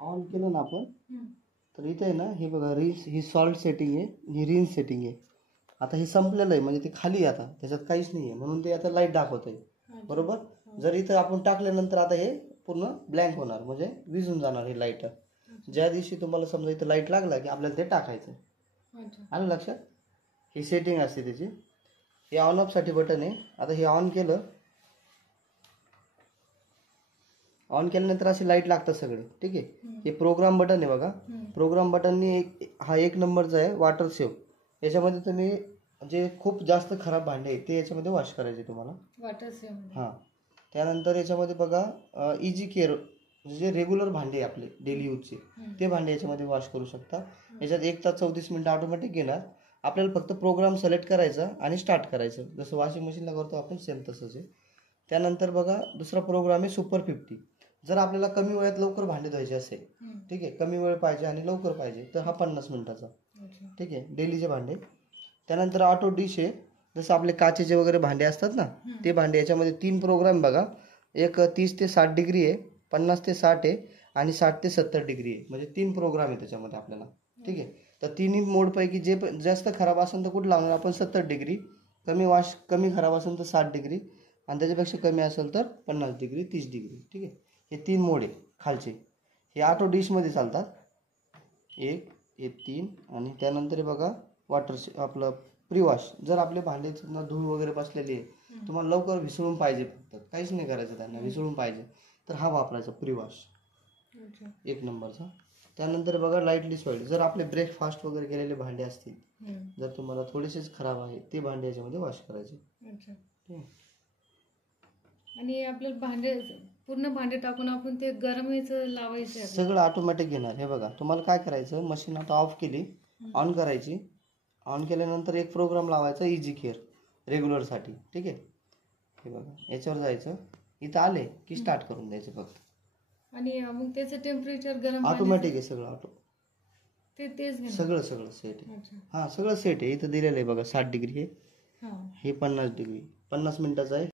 On केलं ना आपण हम्म. तर इथे आहे ना हे बघा रिन्स, ही सॉल्ट सेटिंग आहे, ही रिन्स सेटिंग आहे. आता हे संपलेलं आहे म्हणजे ते खाली आहे, आता त्याच्यात काहीच नाही आहे म्हणून ते आता लाईट दाखवत आहे. अच्छा. बरोबर. जर इथं आपण टाकल्यानंतर आता हे पूर्ण ब्लँक होणार म्हणजे विझून जाणार हे लाईट. ज्या दिवशी तुम्हाला समजा इथं लाईट लागला की आपल्याला ते टाकायचं. अच्छा. आलं लक्षात. ही सेटिंग असते त्याची. हे ऑन ऑफ साठी बटन आहे. आता हे ऑन केलं, ऑन केल्यानंतर अशी लाईट लागतात सगळे. ठीक आहे. हे प्रोग्राम बटन आहे बघा. प्रोग्राम बटननी हा 1 नंबरचा आहे वॉटर सेव्ह. याच्यामध्ये तुम्ही जे खूप जास्त खराब भांडे आहेत ते याच्यामध्ये वॉश करायचे तुम्हाला. Water save. हां. त्यानंतर याच्यामध्ये बघा इझी केअर, जे रेग्युलर भांडे आपले डेली यूजचे ते भांडे याच्यामध्ये वॉश करू शकता. याच्यात 1 तास 34 मिनिटं ऑटोमॅटिक घेणार. आपल्याला फक्त प्रोग्राम सिलेक्ट करायचा आणि स्टार्ट करायचं, जसं वॉशिंग मशीनला करतो आपण सेम तसंच आहे. त्यानंतर बघा दुसरा प्रोग्राम आहे सुपर 50. जर आपल्याला कमी वेळात लवकर भांडे धुवायचे असेल, ठीक आहे, कमी वेळ पाहिजे आणि लवकर पाहिजे, तर हा 50 मिनिटाचा. ठीक आहे, डेलीचे भांडे. त्यानंतर ऑटो डिश आहे, जसं आपले काचेचे वगैरे भांडे असतात ना ते भांडे. याच्यामध्ये 3 प्रोग्राम बघा. एक 30 ते 60 डिग्री आहे, 50 ते 60 आहे आणि 60 ते 70 डिग्री आहे. म्हणजे 3 प्रोग्राम आहे त्याच्यामध्ये आपल्याला. ठीक आहे. तर तिन्ही मोडपैकी जे जास्त खराब असेल तर कुठं लावणार आपण 70 डिग्री, कमी खराब असेल तर 60 डिग्री आणि त्याच्यापेक्षा कमी असेल तर 50 डिग्री 30 डिग्री. ठीक आहे. हे 3 मोड आहे खालचे. हे ऑटो डिशमध्ये चालतात. 1 हे 3 आणि त्यानंतर हे बघा वॉटर आपलं प्री वॉश. जर आपले भांडे धूळ वगैरे बसलेली आहे, तुम्हाला लवकर विसळून पाहिजे, फक्त काहीच नाही करायचं त्यांना, विसळून पाहिजे, तर हा वापरायचा प्री वॉश 1 नंबरचा. त्यानंतर बघा लाईटली सॉइल. जर आपले ब्रेकफास्ट वगैरे केलेले भांडे असतील, जर तुम्हाला थोडेसेच खराब आहे ते भांडे याच्यामध्ये वॉश करायचे. आणि आपल्याला भांडे पूर्ण भांडे टाकून आपण ते गरमेचं लावायचं. सगळं ऑटोमॅटिक घेणार. हे बघा तुम्हाला काय करायचं, मशीन आता ऑफ केली, ऑन करायची. ऑन केल्यानंतर एक प्रोग्राम लावायचा इझी केअर रेग्युलरसाठी. ठीक आहे. हे बघा याच्यावर जायचं, इथं आले की स्टार्ट करून द्यायचं फक्त. आणि मग त्याचं टेम्परेचर गरम ऑटोमॅटिक आहे सगळं. तेच सगळं सेट आहे. हां सगळं सेट आहे. इथं दिलेलं आहे बघा 60 डिग्री आहे, हे 50 डिग्री. 50 मिनिटाचं आहे.